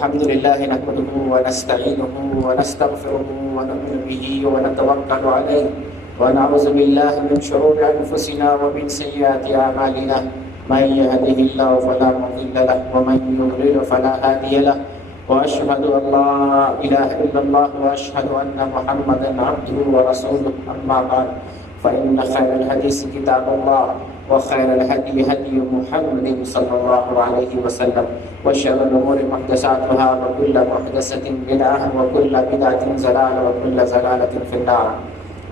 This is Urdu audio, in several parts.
الحمد لله نحمده ونستعينه ونستغفره ونؤمن به ونتوكل عليه ونعوذ بالله من شرور أنفسنا ومن سيئات أعمالنا من يهده الله فلا مضل له ومن يضلل فلا هادي له وأشهد أن لا إله إلا الله وأشهد أن محمدا عبده ورسوله أما بعد فإن خير الحديث كتاب الله وخير الهدي هدي محمد صلى الله عليه وسلم وشر الأمور محدثاتها وكل محدثة بدعة وكل بدعة ضلالة وكل ضلالة في النار.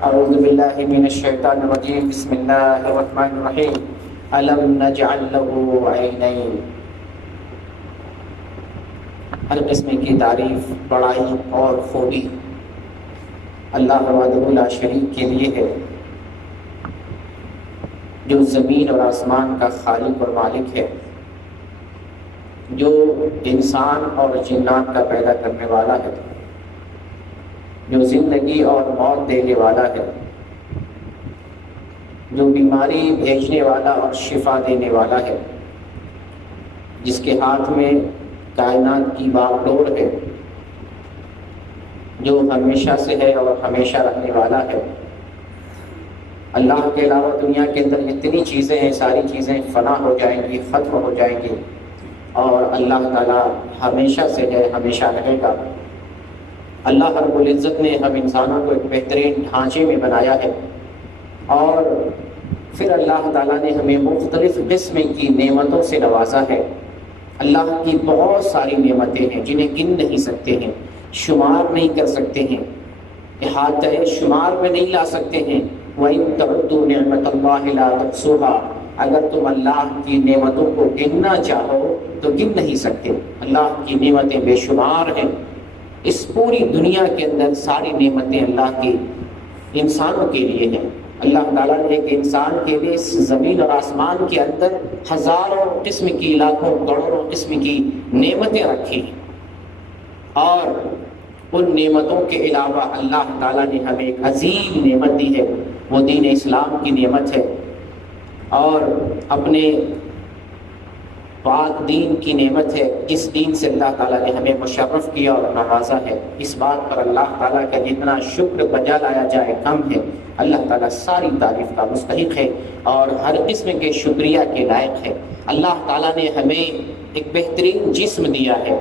أعوذ بالله من الشيطان الرجيم. بسم الله الرحمن الرحيم. ألم نجعل له عينين. ہر قسم کی تعریف، بڑائی اور خوبی اللہ وحدہ لا شریک کے لیے ہے، جو زمین اور آسمان کا خالق اور مالک ہے، جو انسان اور جنات کا پیدا کرنے والا ہے، جو زندگی اور موت دینے والا ہے، جو بیماری بھیجنے والا اور شفا دینے والا ہے، جس کے ہاتھ میں کائنات کی باغ ڈور ہے، جو ہمیشہ سے ہے اور ہمیشہ رہنے والا ہے۔ اللہ کے علاوہ دنیا کے اندر جتنی چیزیں ہیں ساری چیزیں فنا ہو جائیں گی، ختم ہو جائیں گی، اور اللہ تعالیٰ ہمیشہ سے ہے، ہمیشہ رہے گا۔ اللہ رب العزت نے ہم انسانوں کو ایک بہترین ڈھانچے میں بنایا ہے، اور پھر اللہ تعالیٰ نے ہمیں مختلف قسم کی نعمتوں سے نوازا ہے۔ اللہ کی بہت ساری نعمتیں ہیں جنہیں گن نہیں سکتے ہیں، شمار نہیں کر سکتے ہیں، احاطہ شمار میں نہیں لا سکتے ہیں۔ وَإِن تَعُدُّوا نِعْمَةَ اللَّهِ لَا تُحْصُوهَا، اگر تم اللہ کی نعمتوں کو گننا چاہو تو گن نہیں سکتے۔ اللہ کی نعمتیں بے شمار ہیں۔ اس پوری دنیا کے اندر ساری نعمتیں اللہ کی انسانوں کے لیے ہیں۔ اللہ تعالیٰ نے ایک انسان کے لیے اس زمین اور آسمان کے اندر ہزاروں قسم کی، لاکھوں کروڑوں قسم کی نعمتیں رکھی ہیں، اور ان نعمتوں کے علاوہ اللہ تعالیٰ نے ہمیں ایک عظیم نعمت دی ہے، وہ دین اسلام کی نعمت ہے، اور اپنے پاک دین کی نعمت ہے۔ اس دین سے اللہ تعالیٰ نے ہمیں مشرف کیا اور نوازا ہے۔ اس بات پر اللہ تعالیٰ کا جتنا شکر بجا لایا جائے کم ہے۔ اللہ تعالیٰ ساری تعریف کا مستحق ہے اور ہر قسم کے شکریہ کے لائق ہے۔ اللہ تعالیٰ نے ہمیں ایک بہترین جسم دیا ہے،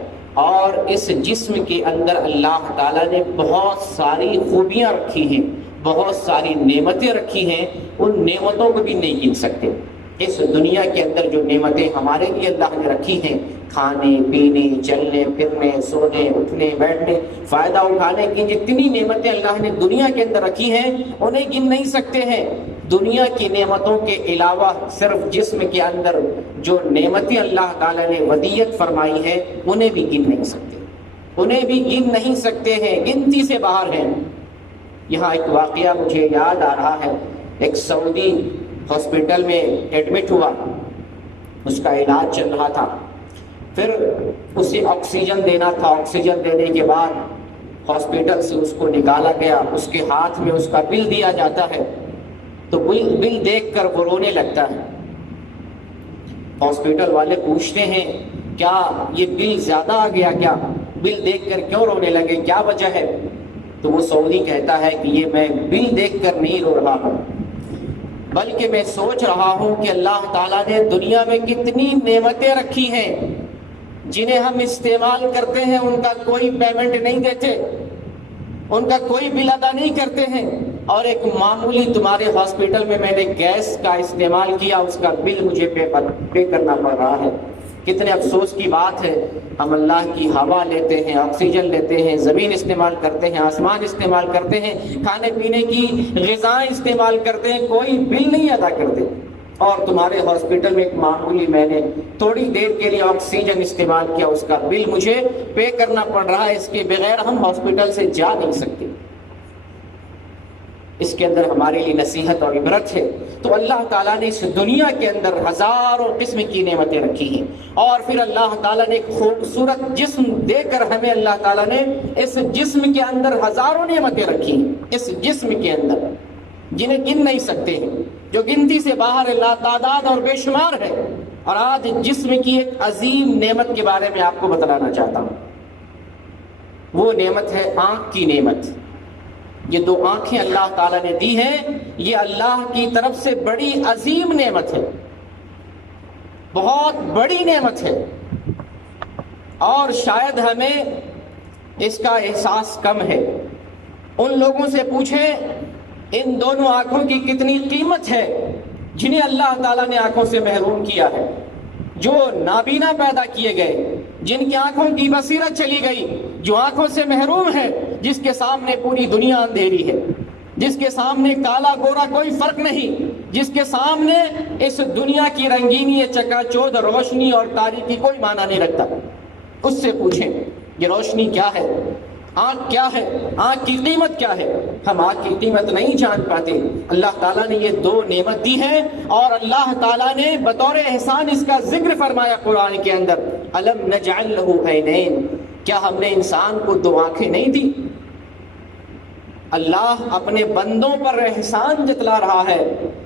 اور اس جسم کے اندر اللہ تعالیٰ نے بہت ساری خوبیاں رکھی ہیں، بہت ساری نعمتیں رکھی ہیں۔ ان نعمتوں کو بھی نہیں گن سکتے۔ اس دنیا کے اندر جو نعمتیں ہمارے لیے اللہ نے رکھی ہیں، کھانے پینے، چلنے پھرنے، سونے اٹھنے بیٹھنے، فائدہ اٹھانے کی جتنی نعمتیں اللہ نے دنیا کے اندر رکھی ہیں انہیں گن نہیں سکتے ہیں۔ دنیا کی نعمتوں کے علاوہ صرف جسم کے اندر جو نعمتیں اللہ تعالیٰ نے ودیعت فرمائی ہے انہیں بھی گن نہیں سکتے، انہیں بھی گن نہیں سکتے ہیں، گنتی سے باہر ہیں۔ یہاں ایک واقعہ مجھے یاد آ رہا ہے۔ ایک سعودی ہاسپٹل میں ایڈمٹ ہوا، اس کا علاج چل رہا تھا، پھر اسے آکسیجن دینا تھا۔ آکسیجن دینے کے بعد ہاسپٹل سے اس کو نکالا گیا، اس کے ہاتھ میں اس کا بل دیا جاتا ہے، تو بل دیکھ کر وہ رونے لگتا ہے۔ ہاسپٹل والے پوچھتے ہیں کیا یہ بل زیادہ آ گیا، کیا بل دیکھ کر کیوں رونے لگے، کیا وجہ ہے؟ تو وہ سعودی کہتا ہے کہ یہ میں بل دیکھ کر نہیں رو رہا ہوں، بلکہ میں سوچ رہا ہوں کہ اللہ تعالیٰ نے دنیا میں کتنی نعمتیں رکھی ہیں جنہیں ہم استعمال کرتے ہیں، ان کا کوئی پیمنٹ نہیں دیتے، ان کا کوئی بل ادا نہیں کرتے ہیں، اور ایک معمولی تمہارے ہاسپٹل میں نے گیس کا استعمال کیا، اس کا بل مجھے پے کرنا پڑ رہا ہے۔ کتنے افسوس کی بات ہے، ہم اللہ کی ہوا لیتے ہیں، آکسیجن لیتے ہیں، زمین استعمال کرتے ہیں، آسمان استعمال کرتے ہیں، کھانے پینے کی غذائیں استعمال کرتے ہیں، کوئی بل نہیں ادا کرتے، اور تمہارے ہاسپٹل میں ایک معمولی میں نے تھوڑی دیر کے لیے آکسیجن استعمال کیا، اس کا بل مجھے پے کرنا پڑ رہا ہے۔ اس کے بغیر ہم ہاسپٹل سے جا نہیں سکتے۔ اس کے اندر ہمارے لیے نصیحت اور عبرت ہے۔ تو اللہ تعالیٰ نے اس دنیا کے اندر ہزاروں قسم کی نعمتیں رکھی ہیں، اور پھر اللہ تعالیٰ نے ایک خوبصورت جسم دے کر ہمیں اللہ تعالیٰ نے اس جسم کے اندر ہزاروں نعمتیں رکھی ہیں، اس جسم کے اندر جنہیں گن نہیں سکتے ہیں، جو گنتی سے باہر لا تعداد اور بے شمار ہے۔ اور آج جسم کی ایک عظیم نعمت کے بارے میں آپ کو بتلانا چاہتا ہوں۔ وہ نعمت ہے آنکھ کی نعمت۔ یہ دو آنکھیں اللہ تعالیٰ نے دی ہیں، یہ اللہ کی طرف سے بڑی عظیم نعمت ہے، بہت بڑی نعمت ہے، اور شاید ہمیں اس کا احساس کم ہے۔ ان لوگوں سے پوچھیں ان دونوں آنکھوں کی کتنی قیمت ہے جنہیں اللہ تعالیٰ نے آنکھوں سے محروم کیا ہے، جو نابینا پیدا کیے گئے، جن کی آنکھوں کی بصیرت چلی گئی، جو آنکھوں سے محروم ہے، جس کے سامنے پوری دنیا اندھیری ہے، جس کے سامنے کالا گورا کوئی فرق نہیں، جس کے سامنے اس دنیا کی رنگینی، چکا چوندھ، روشنی اور تاریکی کوئی معنی نہیں رکھتا۔ اس سے پوچھیں یہ روشنی کیا ہے، آنکھ کیا ہے، آنکھ کی قیمت کیا ہے؟ ہم آنکھ کی قیمت نہیں جان پاتے۔ اللہ تعالیٰ نے یہ دو نعمت دی ہے، اور اللہ تعالیٰ نے بطور احسان اس کا ذکر فرمایا قرآن کے اندر، الم نجعل لہ عینین، کیا ہم نے انسان کو دو آنکھیں نہیں دی؟ اللہ اپنے بندوں پر احسان جتلا رہا ہے،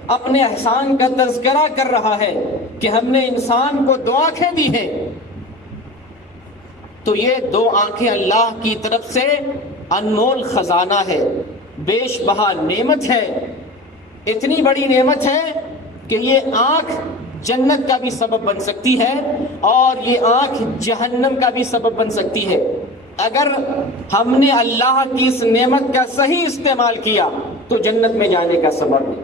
اپنے احسان کا تذکرہ کر رہا ہے کہ ہم نے انسان کو دو آنکھیں دی ہیں۔ تو یہ دو آنکھیں اللہ کی طرف سے انمول خزانہ ہے، بیش بہا نعمت ہے، اتنی بڑی نعمت ہے کہ یہ آنکھ جنت کا بھی سبب بن سکتی ہے، اور یہ آنکھ جہنم کا بھی سبب بن سکتی ہے۔ اگر ہم نے اللہ کی اس نعمت کا صحیح استعمال کیا تو جنت میں جانے کا سبب ہے،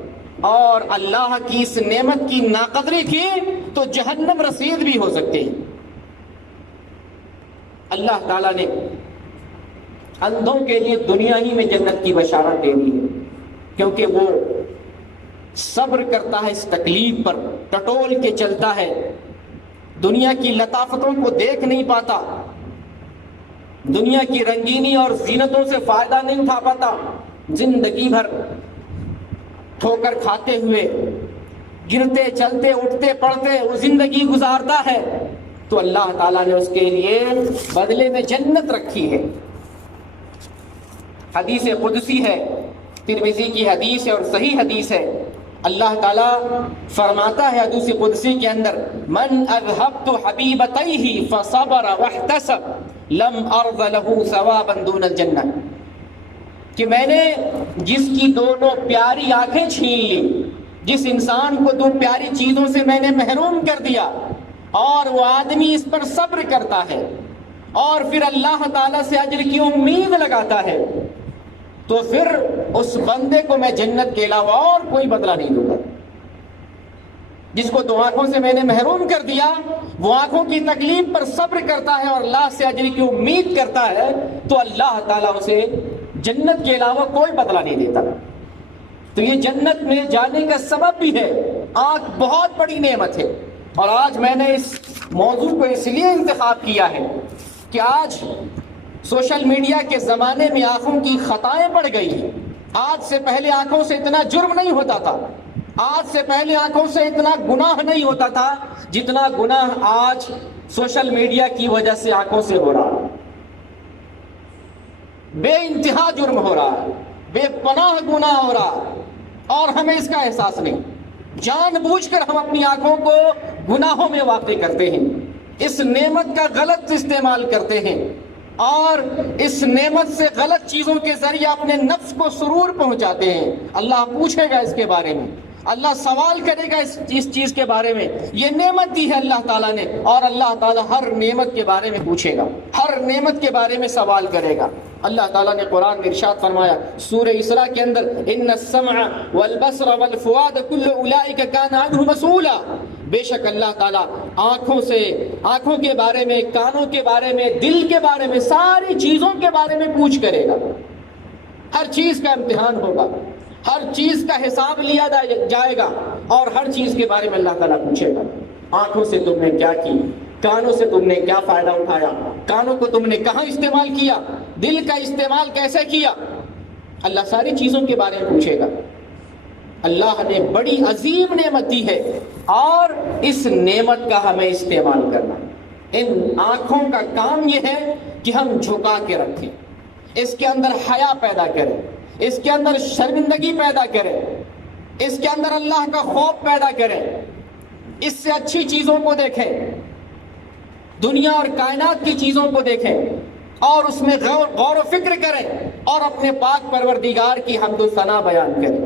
اور اللہ کی اس نعمت کی ناقدری کی تو جہنم رسید بھی ہو سکتے ہیں۔ اللہ تعالیٰ نے اندھوں کے لیے دنیا ہی میں جنت کی بشارت دے دی ہے، کیونکہ وہ صبر کرتا ہے اس تکلیف پر، ٹٹول کے چلتا ہے، دنیا کی لطافتوں کو دیکھ نہیں پاتا، دنیا کی رنگینی اور زینتوں سے فائدہ نہیں اٹھا پاتا، زندگی بھر ٹھوکر کھاتے ہوئے، گرتے چلتے اٹھتے پڑھتے وہ زندگی گزارتا ہے، تو اللہ تعالیٰ نے اس کے لیے بدلے میں جنت رکھی ہے۔ حدیث قدسی ہے، ترمذی کی حدیث ہے اور صحیح حدیث ہے، اللہ تعالیٰ فرماتا ہے حدیث قدسی کے اندر، من اذهبت حبیبتیہ فصبر واحتسب لم ارض له ثوابا دون الجنہ، کہ میں نے جس کی دونوں پیاری آنکھیں چھین لی، جس انسان کو دو پیاری چیزوں سے میں نے محروم کر دیا، اور وہ آدمی اس پر صبر کرتا ہے اور پھر اللہ تعالیٰ سے اجر کی امید لگاتا ہے، تو پھر اس بندے کو میں جنت کے علاوہ اور کوئی بدلہ نہیں دوں گا۔ جس کو دو آنکھوں سے میں نے محروم کر دیا، وہ آنکھوں کی تکلیف پر صبر کرتا ہے اور اللہ سے اجر کی امید کرتا ہے، تو اللہ تعالیٰ اسے جنت کے علاوہ کوئی بدلہ نہیں دیتا۔ تو یہ جنت میں جانے کا سبب بھی ہے، آنکھ بہت بڑی نعمت ہے۔ اور آج میں نے اس موضوع کو اس لیے انتخاب کیا ہے کہ آج سوشل میڈیا کے زمانے میں آنکھوں کی خطائیں بڑھ گئی ہیں۔ آج سے پہلے آنکھوں سے اتنا جرم نہیں ہوتا تھا، آج سے پہلے آنکھوں سے اتنا گناہ نہیں ہوتا تھا جتنا گناہ آج سوشل میڈیا کی وجہ سے آنکھوں سے ہو رہا ہے۔ بے انتہا جرم ہو رہا ہے، بے پناہ گناہ ہو رہا ہے، اور ہمیں اس کا احساس نہیں۔ جان بوجھ کر ہم اپنی آنکھوں کو گناہوں میں واقع کرتے ہیں، اس نعمت کا غلط استعمال کرتے ہیں، اور اس نعمت سے غلط چیزوں کے ذریعے اپنے نفس کو سرور پہنچاتے ہیں۔ اللہ پوچھے گا اس کے بارے میں، اللہ سوال کرے گا اس چیز کے بارے میں۔ یہ نعمت دی ہے اللہ تعالیٰ نے، اور اللہ تعالیٰ ہر نعمت کے بارے میں پوچھے گا، ہر نعمت کے بارے میں سوال کرے گا۔ اللہ تعالیٰ نے قرآن میں ارشاد فرمایا سورہ اسراء کے اندر، ان السمع والبصر والفؤاد کل اولئک کان عنہ مسئولا، بے شک اللہ تعالیٰ آنکھوں کے بارے میں، کانوں کے بارے میں، دل کے بارے میں، ساری چیزوں کے بارے میں پوچھ کرے گا۔ ہر چیز کا امتحان ہوگا، ہر چیز کا حساب لیا جائے گا، اور ہر چیز کے بارے میں اللہ تعالیٰ پوچھے گا۔ آنکھوں سے تم نے کیا کی، کانوں سے تم نے کیا فائدہ اٹھایا، کانوں کو تم نے کہاں استعمال کیا، دل کا استعمال کیسے کیا، اللہ ساری چیزوں کے بارے میں پوچھے گا۔ اللہ نے بڑی عظیم نعمت دی ہے، اور اس نعمت کا ہمیں استعمال کرنا۔ ان آنکھوں کا کام یہ ہے کہ ہم جھکا کے رکھیں، اس کے اندر حیا پیدا کریں، اس کے اندر شرمندگی پیدا کریں، اس کے اندر اللہ کا خوف پیدا کریں، اس سے اچھی چیزوں کو دیکھیں، دنیا اور کائنات کی چیزوں کو دیکھیں، اور اس میں غور و فکر کریں اور اپنے پاک پروردگار کی حمد و ثنا بیان کریں۔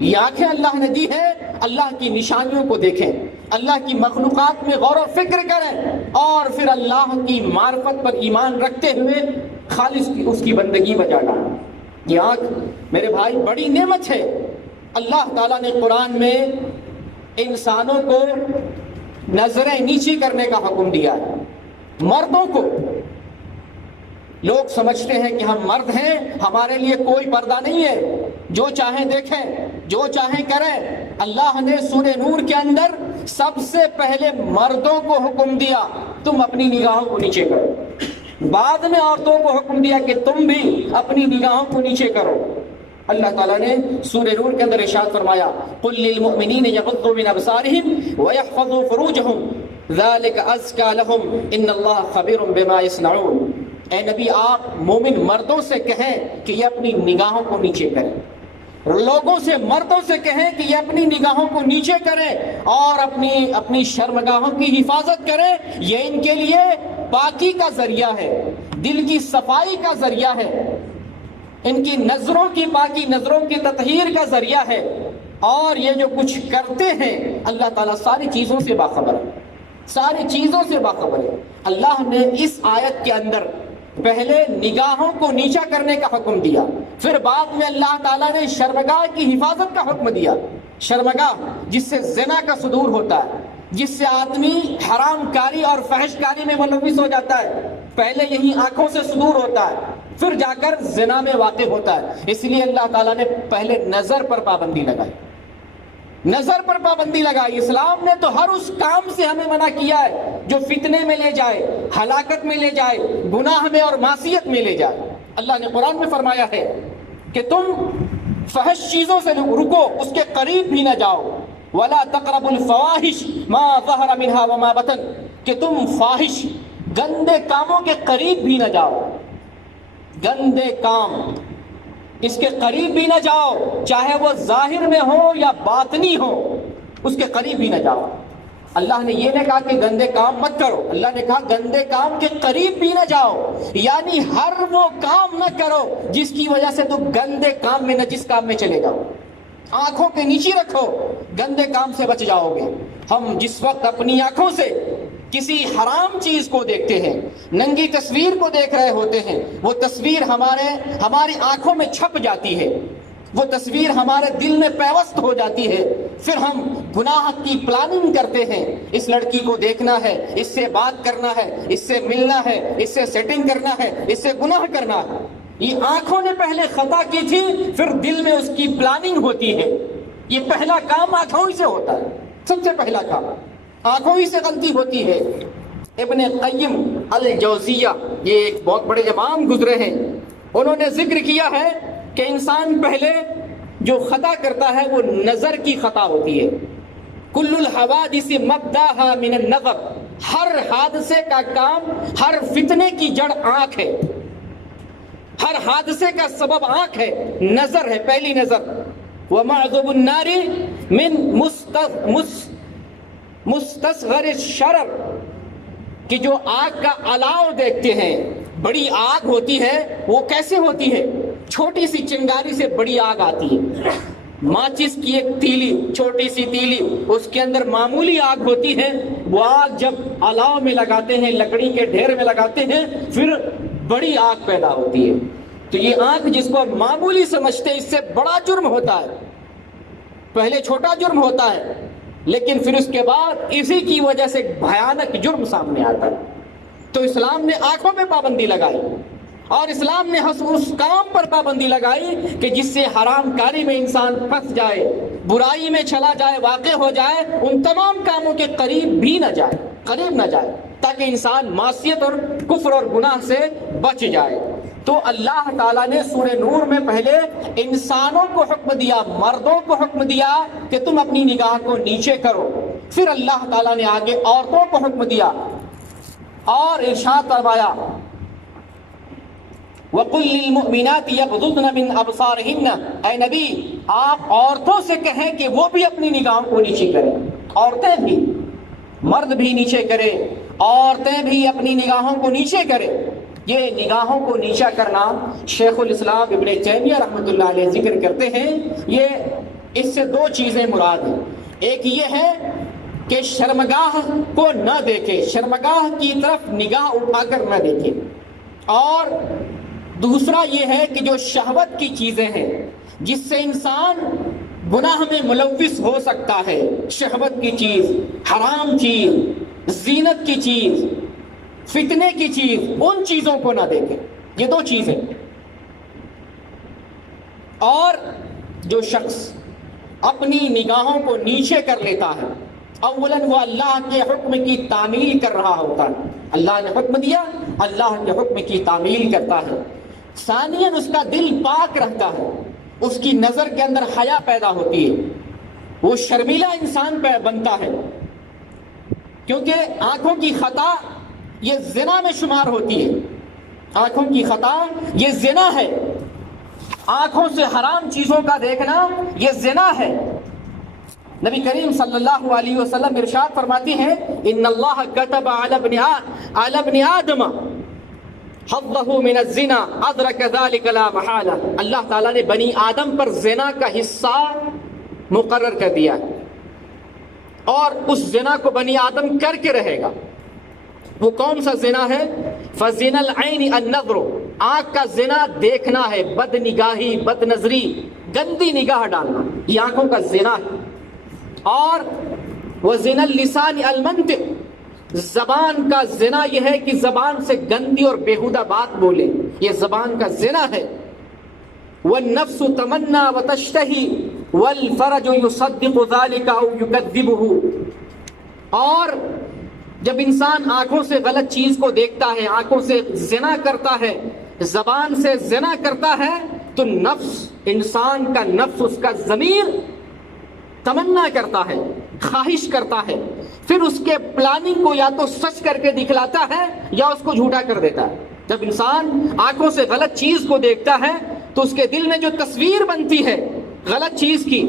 یہ آنکھیں اللہ نے دی ہے، اللہ کی نشانیوں کو دیکھیں، اللہ کی مخلوقات میں غور و فکر کریں اور پھر اللہ کی معرفت پر ایمان رکھتے ہوئے خالص اس کی بندگی بجا ڈالیں۔ یہ آنکھ میرے بھائی بڑی نعمت ہے۔ اللہ تعالیٰ نے قرآن میں انسانوں کو نظریں نیچی کرنے کا حکم دیا ہے، مردوں کو۔ لوگ سمجھتے ہیں کہ ہم مرد ہیں، ہمارے لیے کوئی پردہ نہیں ہے، جو چاہیں دیکھیں، جو چاہیں کریں۔ اللہ نے سورہ نور کے اندر سب سے پہلے مردوں کو حکم دیا تم اپنی نگاہوں کو نیچے کرو، بعد میں عورتوں کو حکم دیا کہ تم بھی اپنی نگاہوں کو نیچے کرو۔ اللہ تعالیٰ نے سورہ نور کے اندر ارشاد فرمایا قل للمؤمنین یغضوا من ابصارہم ویحفظوا فروجہم ذلک ازکی لہم ان اللہ خبیر بما یصنعون۔ اے نبی آپ مومن مردوں سے کہیں کہ یہ اپنی نگاہوں کو نیچے کریں، لوگوں سے مردوں سے کہیں کہ یہ اپنی نگاہوں کو نیچے کریں اور اپنی شرمگاہوں کی حفاظت کریں۔ یہ ان کے لیے پاکی کا ذریعہ ہے، دل کی صفائی کا ذریعہ ہے، ان کی نظروں کی پاکی، نظروں کی تطہیر کا ذریعہ ہے۔ اور یہ جو کچھ کرتے ہیں اللہ تعالیٰ ساری چیزوں سے باخبر ہے، ساری چیزوں سے باخبر ہے۔ اللہ نے اس آیت کے اندر پہلے نگاہوں کو نیچا کرنے کا حکم دیا، پھر بعد میں اللہ تعالیٰ نے شرمگاہ کی حفاظت کا حکم دیا۔ شرمگاہ جس سے زنا کا صدور ہوتا ہے، جس سے آدمی حرام کاری اور فحش کاری میں ملوث ہو جاتا ہے، پہلے یہی آنکھوں سے صدور ہوتا ہے، پھر جا کر زنا میں واقع ہوتا ہے۔ اس لیے اللہ تعالیٰ نے پہلے نظر پر پابندی لگائی، نظر پر پابندی لگائی۔ اسلام نے تو ہر اس کام سے ہمیں منع کیا ہے جو فتنے میں لے جائے، ہلاکت میں لے جائے، گناہ میں اور معصیت میں لے جائے۔ اللہ نے قرآن میں فرمایا ہے کہ تم فحش چیزوں سے رکو، اس کے قریب بھی نہ جاؤ۔ وَلَا تَقْرَبُوا الْفَوَاحِشَ مَا ظَهَرَ مِنْهَا وَمَا بَطَنَ، کہ تم فاحش گندے کاموں کے قریب بھی نہ جاؤ، گندے کام اس کے قریب بھی نہ جاؤ، چاہے وہ ظاہر میں ہو یا باطنی ہو، اس کے قریب بھی نہ جاؤ۔ اللہ نے یہ نہیں کہا کہ گندے کام مت کرو، اللہ نے کہا گندے کام کے قریب بھی نہ جاؤ، یعنی ہر وہ کام نہ کرو جس کی وجہ سے تم گندے کام میں، نجس کام میں چلے جاؤ۔ آنکھوں کے نیچے رکھو، گندے کام سے بچ جاؤ گے۔ ہم جس وقت اپنی آنکھوں سے کسی حرام چیز کو دیکھتے ہیں، ننگی تصویر کو دیکھ رہے ہوتے ہیں، وہ تصویر ہماری آنکھوں میں چھپ جاتی ہے، وہ تصویر ہمارے دل میں پیوست ہو جاتی ہے، پھر ہم گناہ کی پلاننگ کرتے ہیں۔ اس لڑکی کو دیکھنا ہے، اس سے بات کرنا ہے، اس سے ملنا ہے، اس سے سیٹنگ کرنا ہے، اس سے گناہ کرنا ہے۔ یہ آنکھوں نے پہلے خطا کی تھی، پھر دل میں اس کی پلاننگ ہوتی ہے۔ یہ پہلا کام آنکھوں ہی سے ہوتا ہے، سب سے پہلا کام آنکھوں ہی سے غلطی ہوتی ہے۔ ابن قیم الجوزیہ یہ ایک بہت بڑے امام گزرے ہیں، انہوں نے ذکر کیا ہے کہ انسان پہلے جو خطا کرتا ہے وہ نظر کی خطا ہوتی ہے۔ کل الحوادث مبداها من النظر، ہر حادثے کا کام، ہر فتنے کی جڑ آنکھ ہے، ہر حادثے کا سبب آنکھ ہے، نظر ہے، پہلی نظر۔ وَمَعْذُبُ النَّارِ مِن مستصغر الشرر، کہ جو آگ کا الاؤ دیکھتے ہیں، بڑی آگ ہوتی ہے، وہ کیسے ہوتی ہے؟ چھوٹی سی چنگاری سے بڑی آگ آتی ہے۔ ماچس کی ایک تیلی، چھوٹی سی تیلی، اس کے اندر معمولی آگ ہوتی ہے، وہ آگ جب الاؤ میں لگاتے ہیں، لکڑی کے ڈھیر میں لگاتے ہیں، پھر بڑی آگ پیدا ہوتی ہے۔ تو یہ آنکھ جس کو معمولی سمجھتے ہیں، اس سے بڑا جرم ہوتا ہے۔ پہلے چھوٹا جرم ہوتا ہے، لیکن پھر اس کے بعد اسی کی وجہ سے بھیانک جرم سامنے آتا ہے۔ تو اسلام نے آنکھوں پہ پابندی لگائی، اور اسلام نے اس کام پر پابندی لگائی کہ جس سے حرام کاری میں انسان پھنس جائے، برائی میں چلا جائے، واقع ہو جائے، ان تمام کاموں کے قریب بھی نہ جائے، قریب نہ جائے، تاکہ انسان معصیت اور کفر اور گناہ سے بچ جائے۔ تو اللہ تعالیٰ نے سورہ نور میں پہلے انسانوں کو حکم دیا، مردوں کو حکم دیا کہ تم اپنی نگاہ کو نیچے کرو، پھر اللہ تعالیٰ نے آگے عورتوں کو حکم دیا اور ارشاد فرمایا وَقُلْ لِلْمُؤْمِنَاتِ يَغْضُضْنَ مِنْ أَبْصَارِهِنَّ، اے نبی آپ عورتوں سے کہیں کہ وہ بھی اپنی نگاہوں کو نیچے کریں، عورتیں بھی، مرد بھی نیچے کریں، عورتیں بھی اپنی نگاہوں کو نیچے کریں۔ یہ نگاہوں کو نیچا کرنا شیخ الاسلام ابن تیمیہ رحمۃ اللہ علیہ ذکر کرتے ہیں، یہ اس سے دو چیزیں مراد ہیں۔ ایک یہ ہے کہ شرمگاہ کو نہ دیکھے، شرمگاہ کی طرف نگاہ اٹھا کر نہ دیکھے، اور دوسرا یہ ہے کہ جو شہوت کی چیزیں ہیں جس سے انسان گناہ میں ملوث ہو سکتا ہے، شہوت کی چیز، حرام چیز، زینت کی چیز، فتنے کی چیز، ان چیزوں کو نہ دیکھے۔ یہ دو چیزیں۔ اور جو شخص اپنی نگاہوں کو نیچے کر لیتا ہے، اولاً وہ اللہ کے حکم کی تعمیل کر رہا ہوتا ہے، اللہ نے حکم دیا، اللہ کے حکم کی تعمیل کرتا ہے۔ ثانیاً اس کا دل پاک رہتا ہے، اس کی نظر کے اندر حیا پیدا ہوتی ہے، وہ شرمیلا انسان بنتا ہے، کیونکہ آنکھوں کی خطا یہ زنا میں شمار ہوتی ہے۔ آنکھوں کی خطا یہ زنا ہے، آنکھوں سے حرام چیزوں کا دیکھنا یہ زنا ہے۔ نبی کریم صلی اللہ علیہ وسلم ارشاد فرماتے ہیں، ان اللہ کتب علی ابن آدم حظہ من الزنا ادرک ذلک لا محالہ، اللہ تعالیٰ نے بنی آدم پر زنا کا حصہ مقرر کر دیا، اور اس زنا کو بنی آدم کر کے رہے گا۔ وہ کون سا زنا ہے؟ فزنا العین النظر، آنکھ کا زنا دیکھنا ہے، بد نگاہی، بد نظری، گندی نگاہ ڈالنا، یہ آنکھوں کا زنا ہے۔ اور وزنا اللسان المنطق، زبان کا زنا یہ ہے کہ زبان سے گندی اور بیہودہ بات بولے، یہ زبان کا زنا ہے۔ والنفس تمنا وتشتہی والفرج یصدق ذلك او یکذبہ، اور جب انسان آنکھوں سے غلط چیز کو دیکھتا ہے، آنکھوں سے زنا کرتا ہے، زبان سے زنا کرتا ہے، تو نفس، انسان کا نفس، اس کا ضمیر تمنا کرتا ہے، خواہش کرتا ہے، پھر اس کے پلاننگ کو یا تو سچ کر کے دکھلاتا ہے یا اس کو جھوٹا کر دیتا ہے۔ جب انسان آنکھوں سے غلط چیز کو دیکھتا ہے تو اس کے دل میں جو تصویر بنتی ہے غلط چیز کی،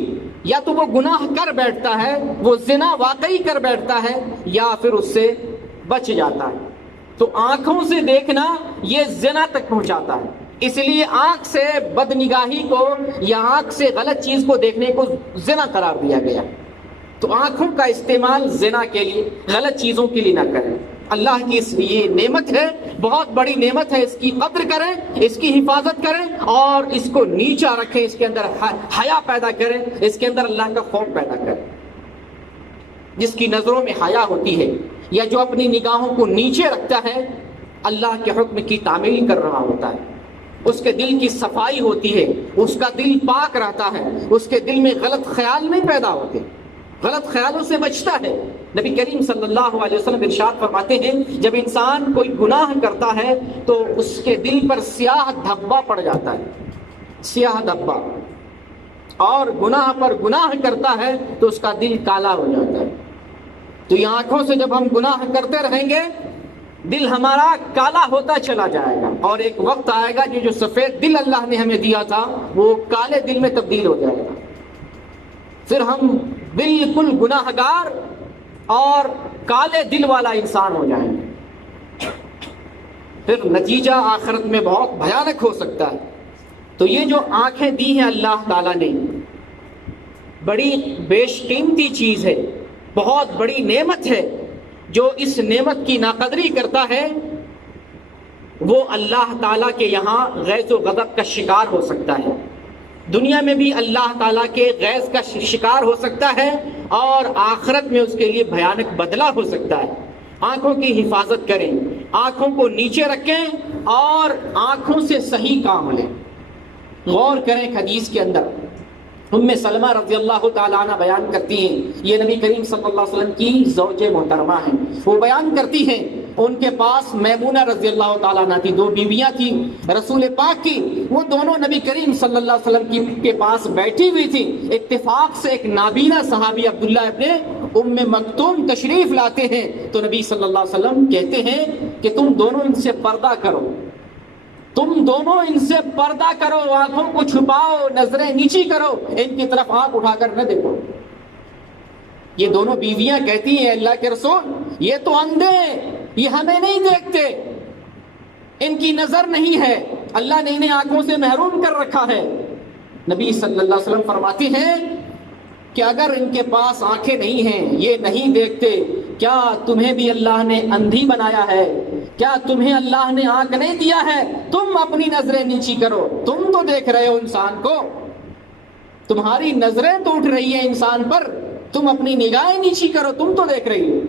یا تو وہ گناہ کر بیٹھتا ہے، وہ زنا واقعی کر بیٹھتا ہے، یا پھر اس سے بچ جاتا ہے۔ تو آنکھوں سے دیکھنا یہ زنا تک پہنچاتا ہے، اس لیے آنکھ سے بد نگاہی کو یا آنکھ سے غلط چیز کو دیکھنے کو زنا قرار دیا گیا۔ تو آنکھوں کا استعمال زنا کے لیے، غلط چیزوں کے لیے نہ کریں۔ اللہ کی یہ نعمت ہے، بہت بڑی نعمت ہے، اس کی قدر کریں، اس کی حفاظت کریں، اور اس کو نیچا رکھیں، اس کے اندر حیا پیدا کریں، اس کے اندر اللہ کا خوف پیدا کریں۔ جس کی نظروں میں حیا ہوتی ہے، یا جو اپنی نگاہوں کو نیچے رکھتا ہے، اللہ کے حکم کی تعمیل کر رہا ہوتا ہے، اس کے دل کی صفائی ہوتی ہے، اس کا دل پاک رہتا ہے، اس کے دل میں غلط خیال نہیں پیدا ہوتے، غلط خیالوں سے بچتا ہے۔ نبی کریم صلی اللہ علیہ وسلم ارشاد فرماتے ہیں، جب انسان کوئی گناہ کرتا ہے تو اس کے دل پر سیاہ دھبا پڑ جاتا ہے، سیاہ دھبا، اور گناہ پر گناہ کرتا ہے تو اس کا دل کالا ہو جاتا ہے۔ تو یہ آنکھوں سے جب ہم گناہ کرتے رہیں گے، دل ہمارا کالا ہوتا چلا جائے گا، اور ایک وقت آئے گا جو سفید دل اللہ نے ہمیں دیا تھا وہ کالے دل میں تبدیل ہو جائے گا، پھر ہم بالکل گناہ گار اور کالے دل والا انسان ہو جائیں گے، پھر نتیجہ آخرت میں بہت بھیانک ہو سکتا ہے۔ تو یہ جو آنکھیں دی ہیں اللہ تعالیٰ نے، بڑی بیش قیمتی چیز ہے، بہت بڑی نعمت ہے۔ جو اس نعمت کی ناقدری کرتا ہے وہ اللہ تعالیٰ کے یہاں غیظ و غضب کا شکار ہو سکتا ہے، دنیا میں بھی اللہ تعالیٰ کے غیظ کا شکار ہو سکتا ہے، اور آخرت میں اس کے لیے بھیانک بدلہ ہو سکتا ہے۔ آنکھوں کی حفاظت کریں، آنکھوں کو نیچے رکھیں، اور آنکھوں سے صحیح کام لیں۔ غور کریں حدیث کے اندر ام سلمہ رضی اللہ تعالیٰ عنہ بیان کرتی ہیں، یہ نبی کریم صلی اللہ علیہ وسلم کی زوج محترمہ ہیں، وہ بیان کرتی ہیں ان کے پاس میمونہ رضی اللہ تعالیٰ عنہ تھی، دو بیویاں تھیں رسول پاک کی، وہ دونوں نبی کریم صلی اللہ علیہ وسلم کے پاس بیٹھی ہوئی تھی۔ اتفاق سے ایک نابینا صحابی عبداللہ ابن ام مکتوم تشریف لاتے ہیں، تو نبی صلی اللہ علیہ وسلم کہتے ہیں کہ تم دونوں ان سے پردہ کرو، تم دونوں ان سے پردہ کرو، آنکھوں کو چھپاؤ، نظریں نیچی کرو، ان کی طرف آنکھ اٹھا کر نہ دیکھو۔ یہ دونوں بیویاں کہتی ہیں اللہ کے رسول یہ تو اندھے ہیں، یہ ہمیں نہیں دیکھتے، ان کی نظر نہیں ہے، اللہ نے انہیں آنکھوں سے محروم کر رکھا ہے۔ نبی صلی اللہ علیہ وسلم فرماتے ہیں کہ اگر ان کے پاس آنکھیں نہیں ہیں، یہ نہیں دیکھتے، کیا تمہیں بھی اللہ نے اندھی بنایا ہے؟ کیا تمہیں اللہ نے آنکھ نہیں دیا ہے؟ تم اپنی نظریں نیچی کرو، تم تو دیکھ رہے ہو انسان کو، تمہاری نظریں تو اٹھ رہی ہیں انسان پر، تم اپنی نگاہیں نیچی کرو، تم تو دیکھ رہی ہو۔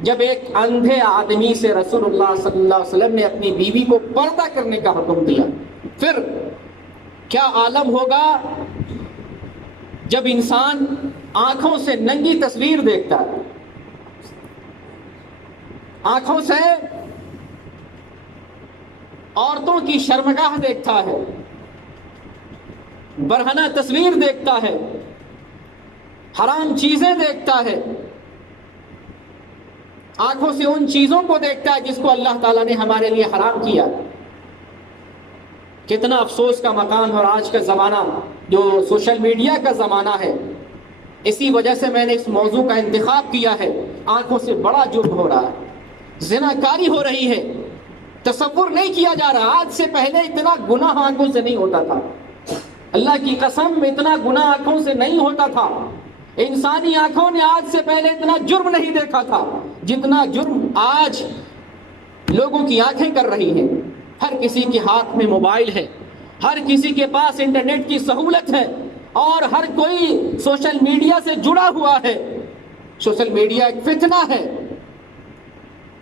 جب ایک اندھے آدمی سے رسول اللہ صلی اللہ علیہ وسلم نے اپنی بیوی کو پردہ کرنے کا حکم دیا، پھر کیا عالم ہوگا جب انسان آنکھوں سے ننگی تصویر دیکھتا ہے، آنکھوں سے عورتوں کی شرمگاہ دیکھتا ہے، برہنہ تصویر دیکھتا ہے، حرام چیزیں دیکھتا ہے، آنکھوں سے ان چیزوں کو دیکھتا ہے جس کو اللہ تعالیٰ نے ہمارے لیے حرام کیا۔ کتنا افسوس کا مقام ہے، اور آج کا زمانہ جو سوشل میڈیا کا زمانہ ہے، اسی وجہ سے میں نے اس موضوع کا انتخاب کیا ہے۔ آنکھوں سے بڑا جرم ہو رہا ہے، زناکاری ہو رہی ہے، تصور نہیں کیا جا رہا۔ آج سے پہلے اتنا گناہ آنکھوں سے نہیں ہوتا تھا، اللہ کی قسم اتنا گناہ آنکھوں سے نہیں ہوتا تھا۔ انسانی آنکھوں نے آج سے پہلے اتنا جرم نہیں دیکھا تھا جتنا جرم آج لوگوں کی آنکھیں کر رہی ہیں۔ ہر کسی کے ہاتھ میں موبائل ہے، ہر کسی کے پاس انٹرنیٹ کی سہولت ہے، اور ہر کوئی سوشل میڈیا سے جڑا ہوا ہے۔ سوشل میڈیا ایک فتنہ ہے،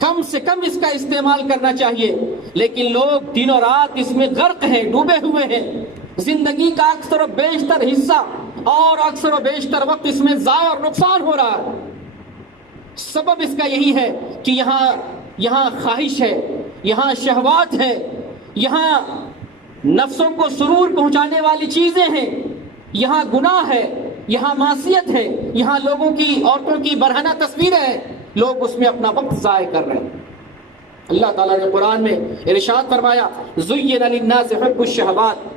کم سے کم اس کا استعمال کرنا چاہیے، لیکن لوگ دن و رات اس میں غرق ہیں، ڈوبے ہوئے ہیں۔ زندگی کا اکثر و بیشتر حصہ اور اکثر و بیشتر وقت اس میں ضائع اور نقصان ہو رہا ہے۔ سبب اس کا یہی ہے کہ یہاں خواہش ہے، یہاں شہوات ہے، یہاں نفسوں کو سرور پہنچانے والی چیزیں ہیں، یہاں گناہ ہے، یہاں معصیت ہے، یہاں لوگوں کی عورتوں کی برہنہ تصویریں ہیں، لوگ اس میں اپنا وقت ضائع کر رہے ہیں۔ اللہ تعالیٰ نے قرآن میں ارشاد فرمایا، زُيِّنَ لِلنَّاسِ حُبُّ الشَّهَوَاتِ،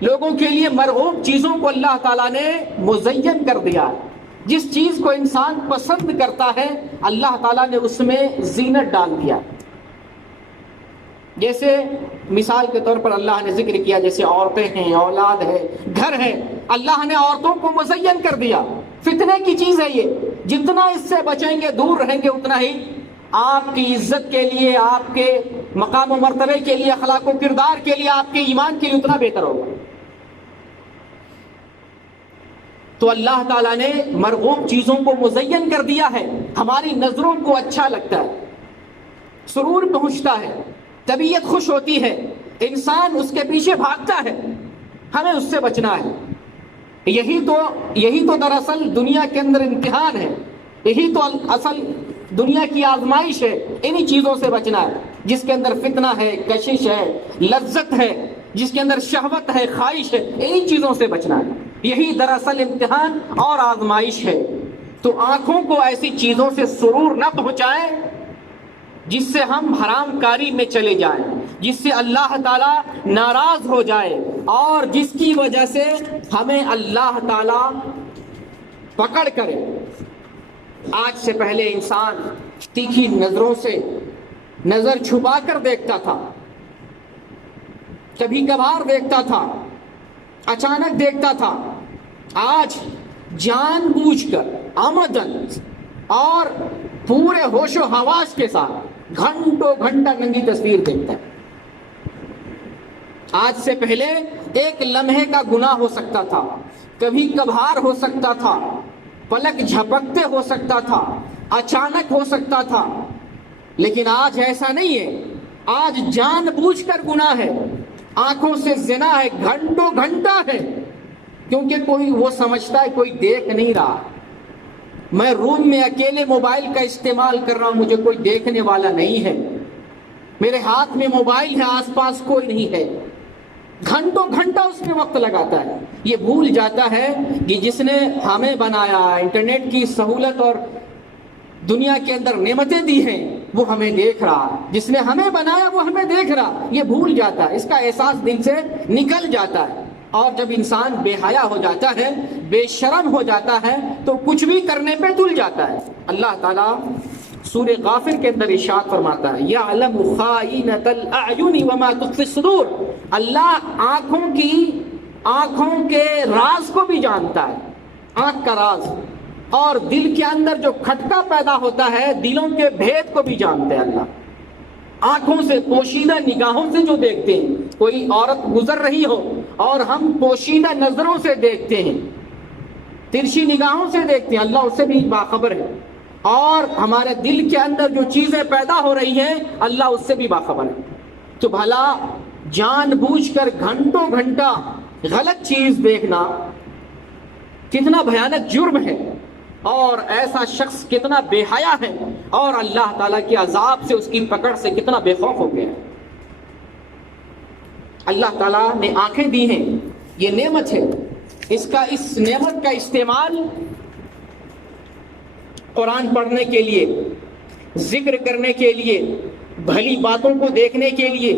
لوگوں کے لیے مرغوب چیزوں کو اللہ تعالیٰ نے مزین کر دیا ہے۔ جس چیز کو انسان پسند کرتا ہے اللہ تعالیٰ نے اس میں زینت ڈال دیا۔ جیسے مثال کے طور پر اللہ نے ذکر کیا، جیسے عورتیں ہیں، اولاد ہے، گھر ہے، اللہ نے عورتوں کو مزین کر دیا۔ فتنے کی چیز ہے یہ، جتنا اس سے بچیں گے، دور رہیں گے، اتنا ہی آپ کی عزت کے لیے، آپ کے مقام و مرتبے کے لیے، اخلاق و کردار کے لیے، آپ کے ایمان کے لیے اتنا بہتر ہوگا۔ تو اللہ تعالیٰ نے مرغوب چیزوں کو مزین کر دیا ہے، ہماری نظروں کو اچھا لگتا ہے، سرور پہنچتا ہے، طبیعت خوش ہوتی ہے، انسان اس کے پیچھے بھاگتا ہے، ہمیں اس سے بچنا ہے۔ یہی تو دراصل دنیا کے اندر امتحان ہے، یہی تو اصل دنیا کی آزمائش ہے، انہی چیزوں سے بچنا ہے، جس کے اندر فتنہ ہے، کشش ہے، لذت ہے، جس کے اندر شہوت ہے، خواہش ہے، انہی چیزوں سے بچنا ہے۔ یہی دراصل امتحان اور آزمائش ہے۔ تو آنکھوں کو ایسی چیزوں سے سرور نہ پہنچائیں جس سے ہم حرام کاری میں چلے جائیں، جس سے اللہ تعالیٰ ناراض ہو جائے، اور جس کی وجہ سے ہمیں اللہ تعالیٰ پکڑ کرے۔ آج سے پہلے انسان تیکھی نظروں سے نظر چھپا کر دیکھتا تھا، کبھی کبھار دیکھتا تھا، اچانک دیکھتا تھا۔ آج جان بوجھ کر، عمدن اور پورے ہوش و حواس کے ساتھ گھنٹوں گھنٹہ ننگی تصویر دیکھتا ہے۔ آج سے پہلے ایک لمحے کا گناہ ہو سکتا تھا، کبھی کبھار ہو سکتا تھا، پلک جھپکتے ہو سکتا تھا، اچانک ہو سکتا تھا، لیکن آج ایسا نہیں ہے۔ آج جان بوجھ کر گناہ ہے، آنکھوں سے زنا ہے، گھنٹوں گھنٹہ ہے، کیونکہ کوئی وہ سمجھتا ہے کوئی دیکھ نہیں رہا، میں روم میں اکیلے موبائل کا استعمال کر رہا ہوں، مجھے کوئی دیکھنے والا نہیں ہے، میرے ہاتھ میں موبائل ہے، آس پاس کوئی نہیں ہے، گھنٹوں گھنٹہ اس میں وقت لگاتا ہے۔ یہ بھول جاتا ہے کہ جس نے ہمیں بنایا، انٹرنیٹ کی سہولت اور دنیا کے اندر نعمتیں دی ہیں، وہ ہمیں دیکھ رہا، جس نے ہمیں بنایا وہ ہمیں دیکھ رہا، یہ بھول جاتا ہے، اس کا احساس دل سے نکل جاتا ہے۔ اور جب انسان بے حیا ہو جاتا ہے، بے شرم ہو جاتا ہے، تو کچھ بھی کرنے پہ تل جاتا ہے۔ اللہ تعالیٰ سورہ غافر کے اندر ارشاد فرماتا ہے یعلم خائنۃ الاعین وما تخفی الصدور، اللہ آنکھوں کے راز کو بھی جانتا ہے، آنکھ کا راز، اور دل کے اندر جو کھٹکا پیدا ہوتا ہے دلوں کے بھید کو بھی جانتے ہیں اللہ۔ آنکھوں سے، پوشیدہ نگاہوں سے جو دیکھتے ہیں، کوئی عورت گزر رہی ہو اور ہم پوشیدہ نظروں سے دیکھتے ہیں، ترچھی نگاہوں سے دیکھتے ہیں، اللہ اس سے بھی باخبر ہے، اور ہمارے دل کے اندر جو چیزیں پیدا ہو رہی ہیں اللہ اس سے بھی باخبر ہے۔ تو بھلا جان بوجھ کر گھنٹوں گھنٹہ غلط چیز دیکھنا کتنا بھیانک جرم ہے، اور ایسا شخص کتنا بے حیا ہے، اور اللہ تعالیٰ کے عذاب سے، اس کی پکڑ سے کتنا بے خوف ہو گیا ہے۔ اللہ تعالیٰ نے آنکھیں دی ہیں، یہ نعمت ہے، اس نعمت کا استعمال قرآن پڑھنے کے لیے، ذکر کرنے کے لیے، بھلی باتوں کو دیکھنے کے لیے،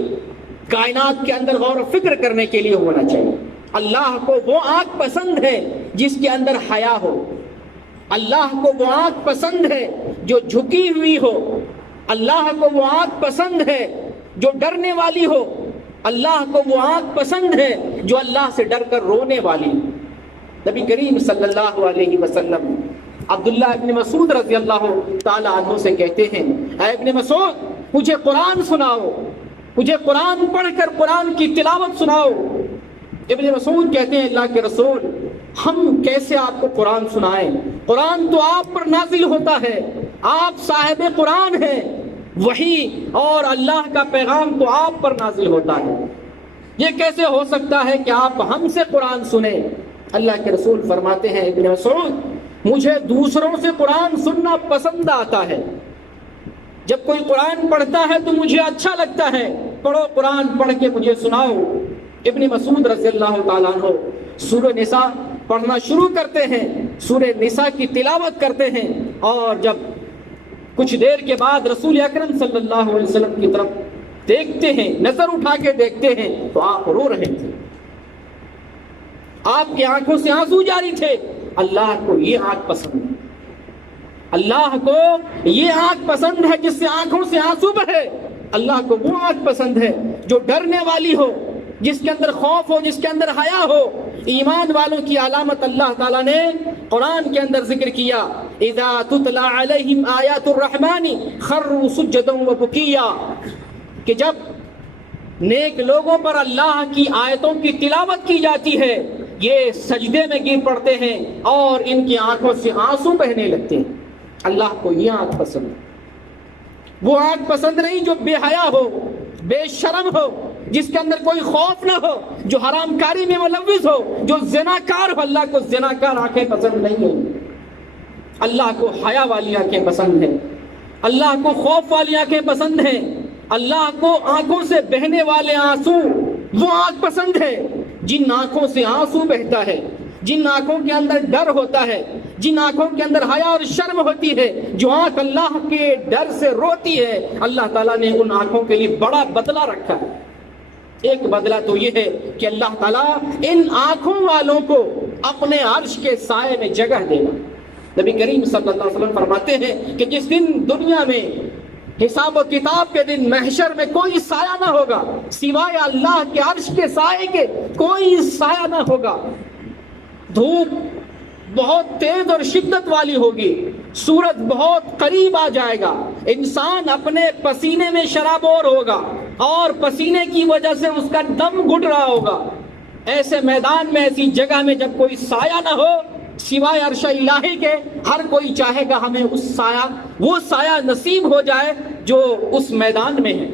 کائنات کے اندر غور و فکر کرنے کے لیے ہونا چاہیے۔ اللہ کو وہ آنکھ پسند ہے جس کے اندر حیا ہو، اللہ کو وہ آنکھ پسند ہے جو جھکی ہوئی ہو، اللہ کو وہ آنکھ پسند ہے جو ڈرنے والی ہو، اللہ کو وہ آنکھ پسند ہے جو اللہ سے ڈر کر رونے والی۔ نبی کریم صلی اللہ علیہ وسلم عبداللہ ابن مسعود رضی اللہ تعالی عنہ سے کہتے ہیں، اے ابن مسعود مجھے قرآن سناؤ، مجھے قرآن پڑھ کر قرآن کی تلاوت سناؤ۔ ابن مسعود کہتے ہیں اللہ کے رسول ہم کیسے آپ کو قرآن سنائیں، قرآن تو آپ پر نازل ہوتا ہے، آپ صاحب قرآن ہیں، وحی اور اللہ کا پیغام تو آپ پر نازل ہوتا ہے، یہ کیسے ہو سکتا ہے کہ آپ ہم سے قرآن سنیں؟ اللہ کے رسول فرماتے ہیں ابن مسعود مجھے دوسروں سے قرآن سننا پسند آتا ہے، جب کوئی قرآن پڑھتا ہے تو مجھے اچھا لگتا ہے، پڑھو قرآن پڑھ کے مجھے سناؤ۔ ابن مسعود رضی اللہ تعالیٰ عنہ سورہ نساء پڑھنا شروع کرتے ہیں، سورہ نساء کی تلاوت کرتے ہیں، اور جب کچھ دیر کے بعد رسول اکرم صلی اللہ علیہ وسلم کی طرف دیکھتے ہیں، نظر اٹھا کے دیکھتے ہیں تو آپ رو رہے تھے، آپ کی آنکھوں سے آنسو جاری تھے۔ اللہ کو یہ آنکھ پسند ہے، اللہ کو یہ آنکھ پسند ہے جس سے آنکھوں سے آنسو بہے، اللہ کو وہ آنکھ پسند ہے جو ڈرنے والی ہو، جس کے اندر خوف ہو، جس کے اندر حیا ہو۔ ایمان والوں کی علامت اللہ تعالیٰ نے قرآن کے اندر ذکر کیا، اذا تتلى علیہم آیات الرحمن خروا سجدا وبکیا، کہ جب نیک لوگوں پر اللہ کی آیتوں کی تلاوت کی جاتی ہے یہ سجدے میں گر پڑتے ہیں اور ان کی آنکھوں سے آنسو بہنے لگتے ہیں۔ اللہ کو یہ آنکھ پسند ہے، وہ آنکھ پسند نہیں جو بے حیا ہو، بے شرم ہو، جس کے اندر کوئی خوف نہ ہو، جو حرام کاری میں ملوث ہو، جو زناکار ہو۔ اللہ کو زناکار آنکھیں پسند نہیں ہیں، اللہ کو حیا والی آنکھیں پسند ہیں، اللہ کو خوف والی آنکھیں پسند ہیں، اللہ کو آنکھوں سے بہنے والے آنسو وہ آنکھ پسند ہے جن آنکھوں سے آنسو بہتا ہے، جن آنکھوں کے اندر ڈر ہوتا ہے، جن آنکھوں کے اندر حیا اور شرم ہوتی ہے، جو آنکھ اللہ کے ڈر سے روتی ہے۔ اللہ تعالیٰ نے ان آنکھوں کے لیے بڑا بدلہ رکھا ہے۔ ایک بدلہ تو یہ ہے کہ اللہ تعالیٰ ان آنکھوں والوں کو اپنے عرش کے سائے میں جگہ دینا۔ نبی کریم صلی اللہ علیہ وسلم فرماتے ہیں کہ جس دن دنیا میں حساب و کتاب کے دن محشر میں کوئی سایہ نہ ہوگا سوائے اللہ کے عرش کے سائے کے، کوئی سایہ نہ ہوگا، دھوپ بہت تیز اور شدت والی ہوگی، سورج بہت قریب آ جائے گا، انسان اپنے پسینے میں شرابور ہوگا اور پسینے کی وجہ سے اس کا دم گھٹ رہا ہوگا۔ ایسے میدان میں، ایسی جگہ میں جب کوئی سایہ نہ ہو سوائے عرش الہی کے، ہر کوئی چاہے گا ہمیں وہ سایہ نصیب ہو جائے جو اس میدان میں ہے۔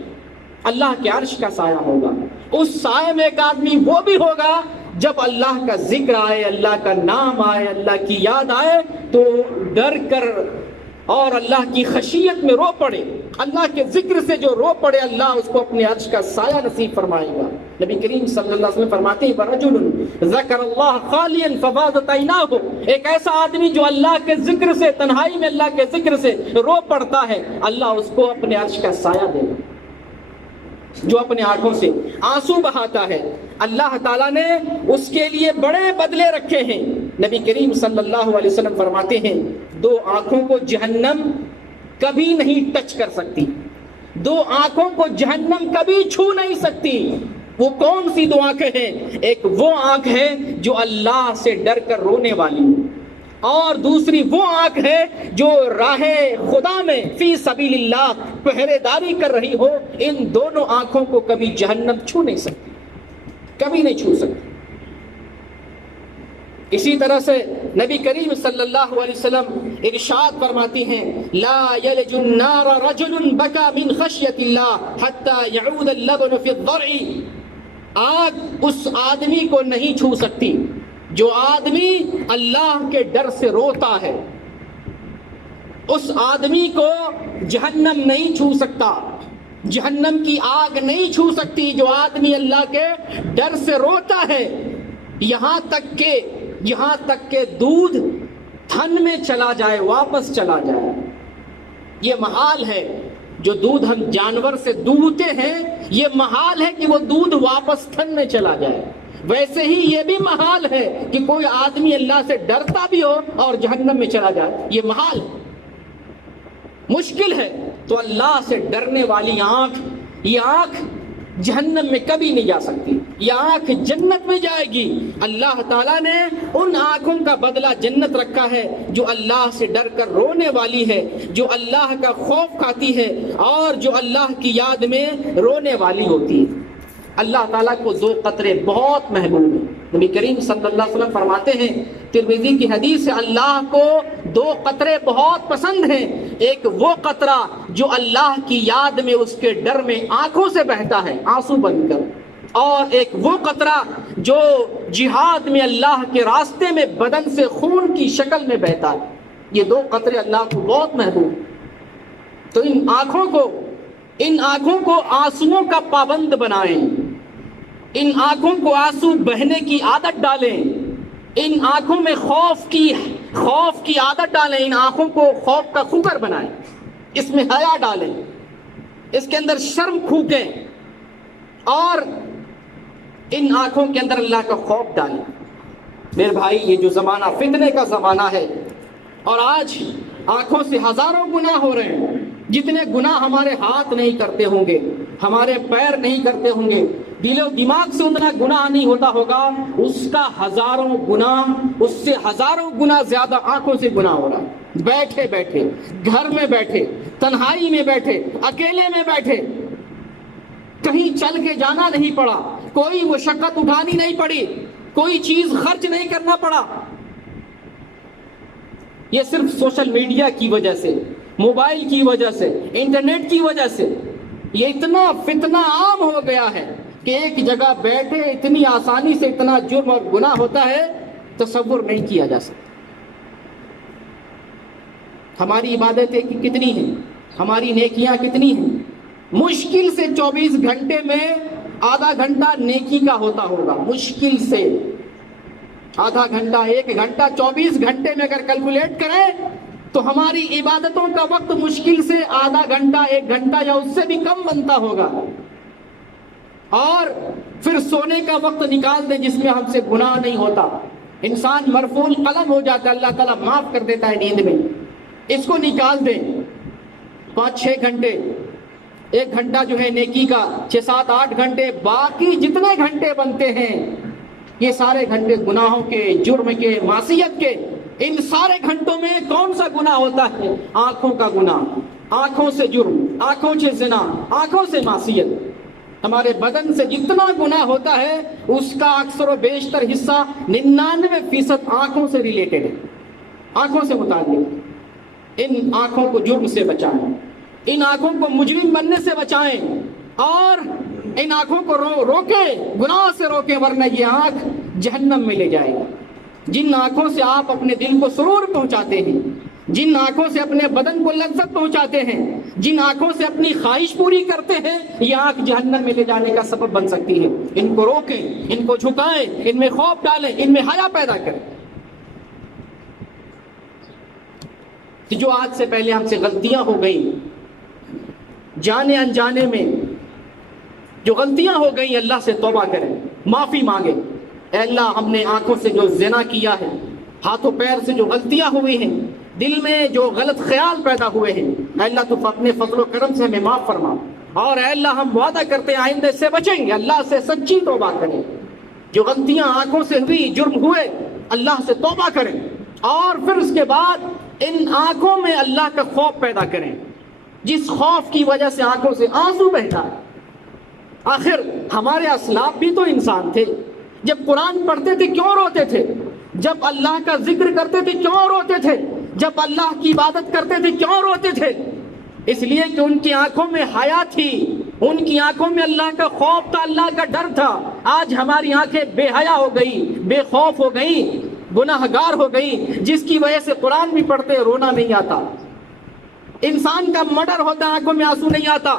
اللہ کے عرش کا سایہ ہوگا، اس سائے میں ایک آدمی وہ بھی ہوگا جب اللہ کا ذکر آئے، اللہ کا نام آئے، اللہ کی یاد آئے تو ڈر کر اور اللہ کی خشیت میں رو پڑے۔ اللہ کے ذکر سے جو رو پڑے اللہ اس کو اپنے عرش کا سایہ نصیب فرمائے گا۔ نبی کریم صلی اللہ علیہ وسلم فرماتے ہیں وَرَجُلٌ ذَكَرَ اللَّهَ خَالِيًا فَفَاضَتْ عَيْنَاهُ، ایک ایسا آدمی جو اللہ کے ذکر سے، تنہائی میں اللہ کے ذکر سے رو پڑتا ہے، اللہ اس کو اپنے عرش کا سایہ دے گا۔ جو اپنے آنکھوں سے آنسو بہاتا ہے اللہ تعالیٰ نے اس کے لیے بڑے بدلے رکھے ہیں۔ نبی کریم صلی اللہ علیہ وسلم فرماتے ہیں دو آنکھوں کو جہنم کبھی نہیں ٹچ کر سکتی، دو آنکھوں کو جہنم کبھی چھو نہیں سکتی۔ وہ کون سی دو آنکھیں ہیں؟ ایک وہ آنکھ ہے جو اللہ سے ڈر کر رونے والی، اور دوسری وہ آنکھ ہے جو راہ خدا میں فی سبیل اللہ پہرے داری کر رہی ہو۔ ان دونوں آنکھوں کو کبھی جہنم چھو نہیں سکتی، کبھی نہیں چھو سکتی۔ اسی طرح سے نبی کریم صلی اللہ علیہ وسلم ارشاد فرماتی ہیں، لا یلج النار رجل بکا من خشیت اللہ حتی یعود اللبن فی الضرع۔ آگ اس آدمی کو نہیں چھو سکتی جو آدمی اللہ کے ڈر سے روتا ہے، اس آدمی کو جہنم نہیں چھو سکتا، جہنم کی آگ نہیں چھو سکتی جو آدمی اللہ کے ڈر سے روتا ہے۔ یہاں تک کہ دودھ تھن میں چلا جائے، واپس چلا جائے۔ یہ محال ہے، جو دودھ ہم جانور سے دوہتے ہیں یہ محال ہے کہ وہ دودھ واپس تھن میں چلا جائے۔ ویسے ہی یہ بھی محال ہے کہ کوئی آدمی اللہ سے ڈرتا بھی ہو اور جہنم میں چلا جائے، یہ محال ہے، مشکل ہے۔ تو اللہ سے ڈرنے والی آنکھ، یہ آنکھ جہنم میں کبھی نہیں جا سکتی، یہ آنکھ جنت میں جائے گی۔ اللہ تعالیٰ نے ان آنکھوں کا بدلہ جنت رکھا ہے جو اللہ سے ڈر کر رونے والی ہے، جو اللہ کا خوف کھاتی ہے اور جو اللہ کی یاد میں رونے والی ہوتی ہے۔ اللہ تعالیٰ کو دو قطرے بہت محبوب ہیں۔ نبی کریم صلی اللہ علیہ وسلم فرماتے ہیں، ترمذی کی حدیث ہے، اللہ کو دو قطرے بہت پسند ہیں۔ ایک وہ قطرہ جو اللہ کی یاد میں اس کے ڈر میں آنکھوں سے بہتا ہے آنسو بن کر، اور ایک وہ قطرہ جو جہاد میں اللہ کے راستے میں بدن سے خون کی شکل میں بہتا ہے۔ یہ دو قطرے اللہ کو بہت محبوب۔ تو ان آنکھوں کو آنسوؤں کا پابند بنائیں، ان آنکھوں کو آنسو بہنے کی عادت ڈالیں، ان آنکھوں میں خوف کی عادت ڈالیں، ان آنکھوں کو خوف کا خوگر بنائیں، اس میں حیا ڈالیں، اس کے اندر شرم پھونکیں، اور ان آنکھوں کے اندر اللہ کا خوف ڈالیں۔ میرے بھائی، یہ جو زمانہ فتنے کا زمانہ ہے، اور آج آنکھوں سے ہزاروں گناہ ہو رہے ہیں۔ جتنے گناہ ہمارے ہاتھ نہیں کرتے ہوں گے، ہمارے پیر نہیں کرتے ہوں گے، دل و دماغ سے اتنا گناہ نہیں ہوتا ہوگا، اس کا اس سے ہزاروں گناہ زیادہ آنکھوں سے گناہ ہو رہا ہے۔ بیٹھے بیٹھے، گھر میں بیٹھے، تنہائی میں بیٹھے، اکیلے میں بیٹھے، کہیں چل کے جانا نہیں پڑا، کوئی مشقت اٹھانی نہیں پڑی، کوئی چیز خرچ نہیں کرنا پڑا۔ یہ صرف سوشل میڈیا کی وجہ سے، موبائل کی وجہ سے، انٹرنیٹ کی وجہ سے یہ اتنا فتنہ عام ہو گیا ہے کہ ایک جگہ بیٹھے اتنی آسانی سے اتنا جرم اور گناہ ہوتا ہے، تصور نہیں کیا جا سکتا۔ ہماری عبادتیں کتنی ہیں، ہماری نیکیاں کتنی ہیں؟ مشکل سے 24 گھنٹے میں آدھا گھنٹہ نیکی کا ہوتا ہوگا، مشکل سے آدھا گھنٹہ، 1 گھنٹہ، 24 گھنٹے میں اگر کیلکولیٹ کریں تو ہماری عبادتوں کا وقت مشکل سے آدھا گھنٹہ، 1 گھنٹہ یا اس سے بھی کم بنتا ہوگا۔ اور پھر سونے کا وقت نکال دیں جس میں ہم سے گناہ نہیں ہوتا، انسان مرفوع القلم ہو جاتا ہے، اللہ تعالیٰ معاف کر دیتا ہے نیند میں، اس کو نکال دیں 5-6 گھنٹے، 1 گھنٹہ جو ہے نیکی کا، 6-7-8 گھنٹے، باقی جتنے گھنٹے بنتے ہیں یہ سارے گھنٹے گناہوں کے، جرم کے، معصیت کے۔ ان سارے گھنٹوں میں کون سا گناہ ہوتا ہے؟ آنکھوں کا گناہ، آنکھوں سے جرم، آنکھوں سے زنا، آنکھوں سے معصیت۔ ہمارے بدن سے جتنا گناہ ہوتا ہے اس کا اکثر و بیشتر حصہ 99% آنکھوں سے ریلیٹڈ ہے، آنکھوں سے متعلق۔ ان آنکھوں کو جرم سے بچائیں، ان آنکھوں کو مجرم بننے سے بچائیں، اور ان آنکھوں کو روکیں، گناہ سے روکیں، ورنہ یہ آنکھ جہنم میں لے جائے گی۔ جن آنکھوں سے آپ اپنے دل کو سرور پہنچاتے ہیں، جن آنکھوں سے اپنے بدن کو لذت پہنچاتے ہیں، جن آنکھوں سے اپنی خواہش پوری کرتے ہیں، یہ آنکھ جہنم میں لے جانے کا سبب بن سکتی ہے۔ ان کو روکیں، ان کو جھکائیں، ان میں خوف ڈالیں، ان میں حیا پیدا کریں۔ جو آج سے پہلے ہم سے غلطیاں ہو گئیں، جانے انجانے میں جو غلطیاں ہو گئیں، اللہ سے توبہ کریں، معافی مانگیں۔ اے اللہ، ہم نے آنکھوں سے جو زنا کیا ہے، ہاتھوں پیر سے جو غلطیاں ہوئی ہیں، دل میں جو غلط خیال پیدا ہوئے ہیں، اے اللہ تو اپنے فضل و کرم سے ہمیں معاف فرما، اور اے اللہ ہم وعدہ کرتے ہیں آئندہ سے بچیں گے، اللہ سے سچی توبہ کریں، جو غلطیاں آنکھوں سے ہوئی، جرم ہوئے، اللہ سے توبہ کریں، اور پھر اس کے بعد ان آنکھوں میں اللہ کا خوف پیدا کریں، جس خوف کی وجہ سے آنکھوں سے آنسو بہتا ہے۔ آخر ہمارے اسلاف بھی تو انسان تھے، جب قرآن پڑھتے تھے کیوں روتے تھے؟ جب اللہ کا ذکر کرتے تھے کیوں روتے تھے؟ جب اللہ کی عبادت کرتے تھے کیوں روتے تھے؟ اس لیے کہ ان کی آنکھوں میں حیا تھی، ان کی آنکھوں میں اللہ کا خوف تھا، اللہ کا ڈر تھا۔ آج ہماری آنکھیں بے حیا ہو گئی، بے خوف ہو گئی، گناہ گار ہو گئی، جس کی وجہ سے قرآن بھی پڑھتے رونا نہیں آتا، انسان کا مرڈر ہوتا آنکھوں میں آنسو نہیں آتا،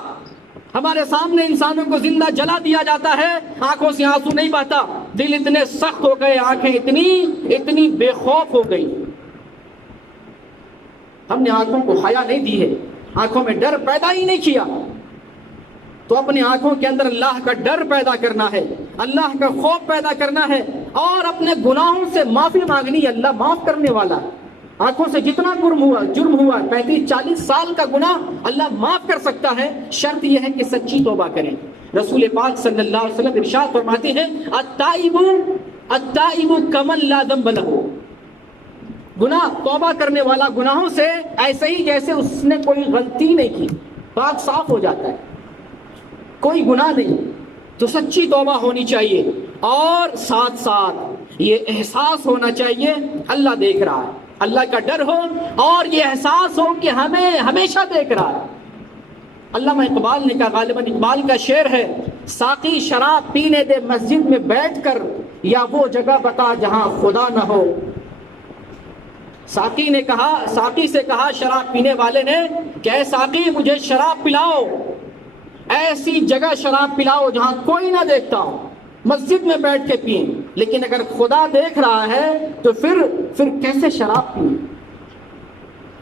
ہمارے سامنے انسانوں کو زندہ جلا دیا جاتا ہے، آنکھوں سے آنسو نہیں بہتا، دل اتنے سخت ہو گئے، آنکھیں اتنی بے خوف ہو گئی۔ ہم نے آنکھوں کو حیا نہیں دی ہے، آنکھوں میں ڈر پیدا ہی نہیں کیا۔ تو اپنی آنکھوں کے اندر اللہ کا ڈر پیدا کرنا ہے، اللہ کا خوف پیدا کرنا ہے، اور اپنے گناہوں سے معافی مانگنی ہے، اللہ معاف کرنے والا ہے۔ آنکھوں سے جتنا جرم ہوا 35-40 سال کا گناہ اللہ معاف کر سکتا ہے، شرط یہ ہے کہ سچی توبہ کریں۔ رسول پاک صلی اللہ علیہ وسلم ارشاد فرماتے ہیں التائب کمن لا ذنب لہ، گناہ توبہ کرنے والا گناہوں سے ایسے ہی جیسے اس نے کوئی غلطی نہیں کی، پاک صاف ہو جاتا ہے، کوئی گناہ نہیں۔ تو سچی توبہ ہونی چاہیے، اور ساتھ ساتھ یہ احساس ہونا چاہیے اللہ دیکھ رہا ہے، اللہ کا ڈر ہو، اور یہ احساس ہو کہ ہمیں ہمیشہ دیکھ رہا ہے۔ علامہ اقبال نے کہا، غالباً اقبال کا شعر ہے، ساقی شراب پینے دے مسجد میں بیٹھ کر، یا وہ جگہ بتا جہاں خدا نہ ہو۔ ساقی سے کہا شراب پینے والے نے کہ اے ساقی مجھے شراب پلاؤ، ایسی جگہ شراب پلاؤ جہاں کوئی نہ دیکھتا ہو، مسجد میں بیٹھ کے پئیں، لیکن اگر خدا دیکھ رہا ہے تو پھر کیسے شراب پئیں؟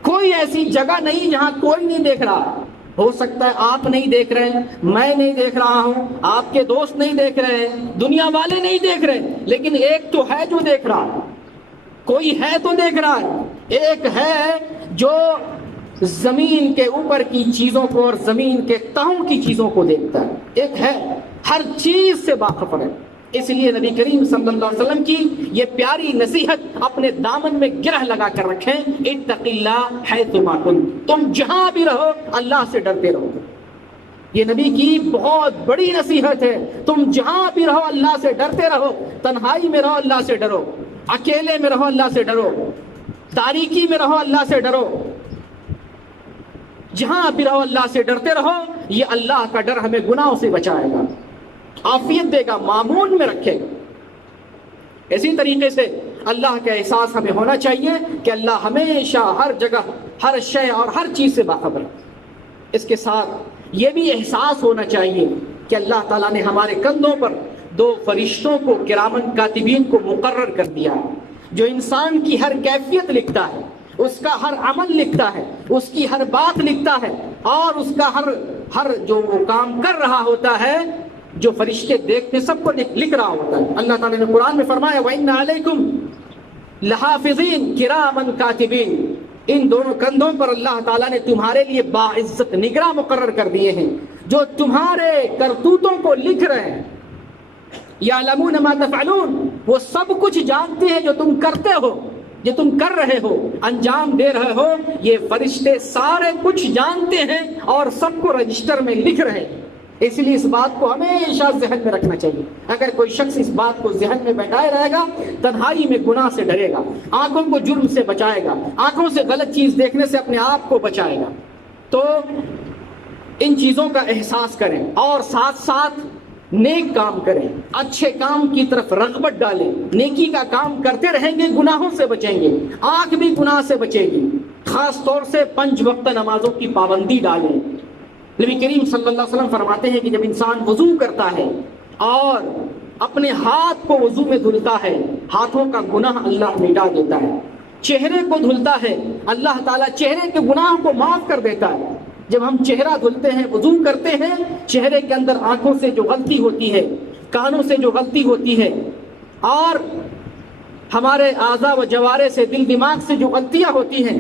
کوئی ایسی جگہ نہیں جہاں کوئی نہیں دیکھ رہا۔ ہو سکتا ہے آپ نہیں دیکھ رہے ہیں، میں نہیں دیکھ رہا ہوں، آپ کے دوست نہیں دیکھ رہے ہیں، دنیا والے نہیں دیکھ رہے، لیکن ایک تو ہے جو دیکھ رہا ہے، کوئی ہے تو دیکھ رہا ہے۔ ایک ہے جو زمین کے اوپر کی چیزوں کو اور زمین کے تہوں کی چیزوں کو دیکھتا ہے، ایک ہے ہر چیز سے باخبر ہے۔ اس لیے نبی کریم صلی اللہ علیہ وسلم کی یہ پیاری نصیحت اپنے دامن میں گرہ لگا کر رکھیں، اتق اللہ حیث ما کنت، تم جہاں بھی رہو اللہ سے ڈرتے رہو۔ یہ نبی کی بہت بڑی نصیحت ہے، تم جہاں بھی رہو اللہ سے ڈرتے رہو، تنہائی میں رہو اللہ سے ڈرو، اکیلے میں رہو اللہ سے ڈرو، تاریکی میں رہو اللہ سے ڈرو، جہاں بھی رہو اللہ سے ڈرتے رہو۔ یہ اللہ کا ڈر ہمیں گناہوں سے بچائے گا، عافیت دے گا، معمول میں رکھے گا۔ اسی طریقے سے اللہ کا احساس ہمیں ہونا چاہیے کہ اللہ ہمیشہ ہر جگہ ہر شے اور ہر چیز سے باخبر ہے۔ اس کے ساتھ یہ بھی احساس ہونا چاہیے کہ اللہ تعالیٰ نے ہمارے کندھوں پر 2 فرشتوں کو کرامن کاتبین کو مقرر کر دیا ہے، جو انسان کی ہر کیفیت لکھتا ہے، اس کا ہر عمل لکھتا ہے، اس کی ہر بات لکھتا ہے، اور اس کا ہر جو وہ کام کر رہا ہوتا ہے، جو فرشتے دیکھتے سب کو لکھ رہا ہوتا ہے۔ اللہ تعالیٰ نے قرآن میں فرمایا وَإِنَّ عَلَيْكُمْ لَحَافِظِينَ كِرَامًا كَاتِبِينَ، ان دونوں کندھوں پر اللہ تعالیٰ نے تمہارے لیے باعزت نگراں مقرر کر دیے ہیں، جو تمہارے کرتوتوں کو لکھ رہے ہیں۔ یعلمون ما تفعلون، وہ سب کچھ جانتے ہیں جو تم کرتے ہو، جو تم کر رہے ہو، انجام دے رہے ہو، یہ فرشتے سارے کچھ جانتے ہیں اور سب کو رجسٹر میں لکھ رہے ہیں۔ اس لیے اس بات کو ہمیشہ ذہن میں رکھنا چاہیے۔ اگر کوئی شخص اس بات کو ذہن میں بیٹھائے رہے گا، تنہائی میں گناہ سے ڈرے گا، آنکھوں کو جرم سے بچائے گا، آنکھوں سے غلط چیز دیکھنے سے اپنے آپ کو بچائے گا، تو ان چیزوں کا احساس کریں، اور ساتھ ساتھ نیک کام کریں، اچھے کام کی طرف رغبت ڈالیں، نیکی کا کام کرتے رہیں گے، گناہوں سے بچیں گے، آنکھ بھی گناہ سے بچے گی۔ خاص طور سے 5 وقت نمازوں کی پابندی ڈالیں۔ نبی کریم صلی اللہ علیہ وسلم فرماتے ہیں کہ جب انسان وضو کرتا ہے اور اپنے ہاتھ کو وضو میں دھلتا ہے، ہاتھوں کا گناہ اللہ مٹا دیتا ہے۔ چہرے کو دھلتا ہے، اللہ تعالیٰ چہرے کے گناہ کو معاف کر دیتا ہے۔ جب ہم چہرہ دھلتے ہیں، وضو کرتے ہیں، چہرے کے اندر آنکھوں سے جو غلطی ہوتی ہے، کانوں سے جو غلطی ہوتی ہے، اور ہمارے اعضاء و جوارے سے، دل دماغ سے جو غلطیاں ہوتی ہیں،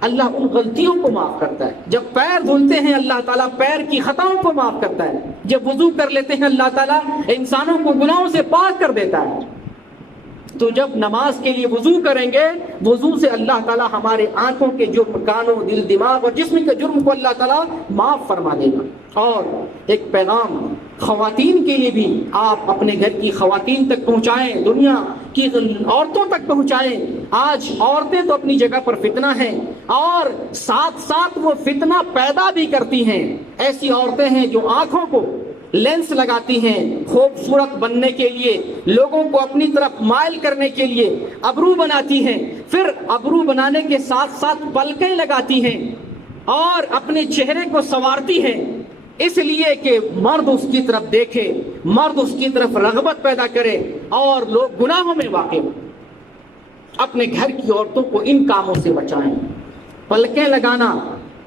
اللہ ان غلطیوں کو معاف کرتا ہے. جب پیر دھلتے ہیں اللہ تعالیٰ پیر کی خطاؤں کو معاف کرتا ہے. جب وضو کر لیتے ہیں اللہ تعالیٰ انسانوں کو گناہوں سے پاک کر دیتا ہے. تو جب نماز کے لیے وضو کریں گے, وضو سے اللہ تعالیٰ ہمارے آنکھوں کے جرم, کانوں, دل, دماغ اور جسم کے جرم کو اللہ تعالیٰ معاف فرما دے گا. اور ایک پیغام خواتین کے لیے بھی آپ اپنے گھر کی خواتین تک پہنچائیں, دنیا کی عورتوں تک پہنچائیں. آج عورتیں تو اپنی جگہ پر فتنہ ہیں اور ساتھ ساتھ وہ فتنہ پیدا بھی کرتی ہیں. ایسی عورتیں ہیں جو آنکھوں کو لینس لگاتی ہیں خوبصورت بننے کے لیے, لوگوں کو اپنی طرف مائل کرنے کے لیے ابرو بناتی ہیں, پھر ابرو بنانے کے ساتھ ساتھ پلکیں لگاتی ہیں اور اپنے چہرے کو سنوارتی ہیں, اس لیے کہ مرد اس کی طرف دیکھے, مرد اس کی طرف رغبت پیدا کرے اور لوگ گناہوں میں واقع ہوں. اپنے گھر کی عورتوں کو ان کاموں سے بچائیں. پلکیں لگانا,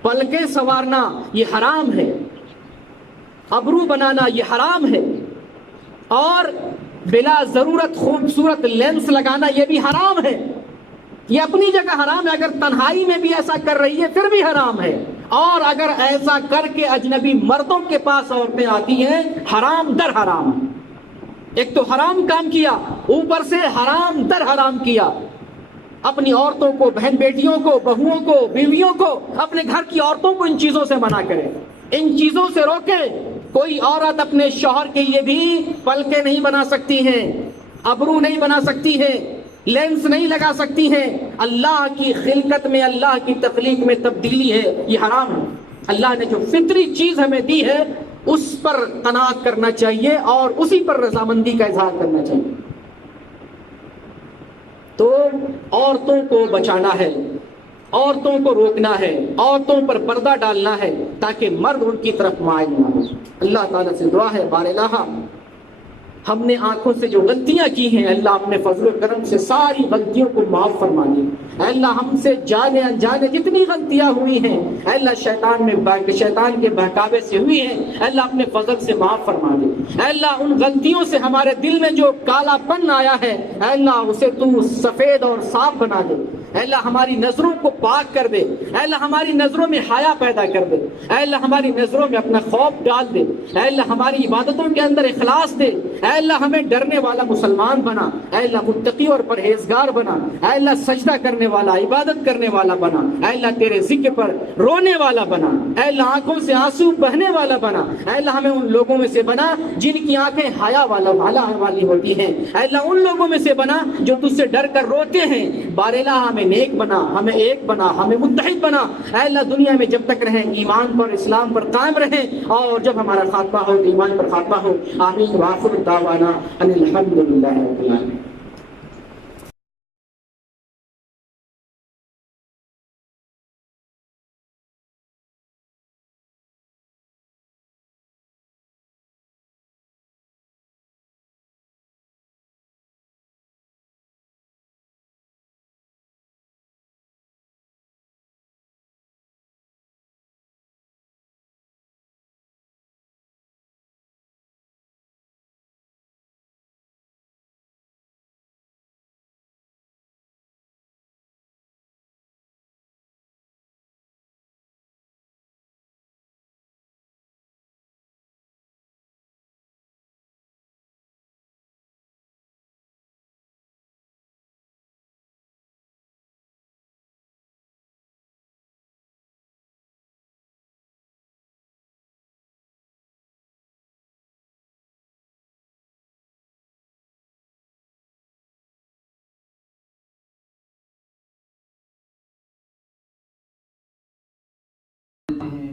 پلکیں سنوارنا یہ حرام ہے, ابرو بنانا یہ حرام ہے, اور بلا ضرورت خوبصورت لینس لگانا یہ بھی حرام ہے. یہ اپنی جگہ حرام ہے, اگر تنہائی میں بھی ایسا کر رہی ہے پھر بھی حرام ہے, اور اگر ایسا کر کے اجنبی مردوں کے پاس عورتیں آتی ہیں حرام در حرام. ایک تو حرام کام کیا, اوپر سے حرام در حرام کیا. اپنی عورتوں کو, بہن بیٹیوں کو, بہوؤں کو, بیویوں کو, اپنے گھر کی عورتوں کو ان چیزوں سے منع کرے, ان چیزوں سے روکے. کوئی عورت اپنے شوہر کے لیے بھی پلکیں نہیں بنا سکتی ہیں, ابرو نہیں بنا سکتی ہے, لینس نہیں لگا سکتی ہیں. اللہ کی خلقت میں, اللہ کی تخلیق میں تبدیلی ہے, یہ حرام ہے. اللہ نے جو فطری چیز ہمیں دی ہے اس پر قناعت کرنا چاہیے اور اسی پر رضامندی کا اظہار کرنا چاہیے. تو عورتوں کو بچانا ہے, عورتوں کو روکنا ہے, عورتوں پر پردہ ڈالنا ہے تاکہ مرد ان کی طرف مائل نہ ہو. اللہ تعالیٰ سے دعا ہے بار الہ ہم نے آنکھوں سے جو غلطیاں کی ہیں اللہ اپنے فضل و کرم سے ساری غلطیوں کو معاف فرما دے. اے اللہ ہم سے جانے انجانے جتنی غلطیاں ہوئی ہیں اے اللہ شیطان کے بہکاوے سے ہوئی ہیں اے اللہ اپنے فضل سے معاف فرما دے. اے اللہ ان غلطیوں سے ہمارے دل میں جو کالا پن آیا ہے اے اللہ اسے تو سفید اور صاف بنا دے. اے اللہ ہماری نظروں کو پاک کر دے. اے اللہ ہماری نظروں میں حیا پیدا کر دے. اے اللہ ہماری نظروں میں اپنا خوف ڈال دے. اے اللہ ہماری عبادتوں کے اندر اخلاص دے. اے اللہ ہمیں ڈرنے والا مسلمان بنا. اے اللہ متقی اور پرہیزگار بنا. اے اللہ سجدہ کرنے والا, عبادت کرنے والا بنا. اے اللہ تیرے ذکر پر رونے والا بنا. اے اللہ آنکھوں سے آنسو بہنے والا بنا. اے اللہ ہمیں ان لوگوں میں سے بنا جن کی آنکھیں حیا والی ہوتی ہیں. اے اللہ ان لوگوں میں سے بنا جو تجھ سے ڈر کر روتے ہیں. بار الہ ہمیں نیک بنا, ہمیں ایک بنا, ہمیں متحد بنا. اے اللہ دنیا میں جب تک رہیں ایمان پر, اسلام پر قائم رہیں, اور جب ہمارا خاتمہ ہو ایمان پر خاتمہ ہو. آمین. وآخر دعوانا ان الحمد للہ رب العالمین.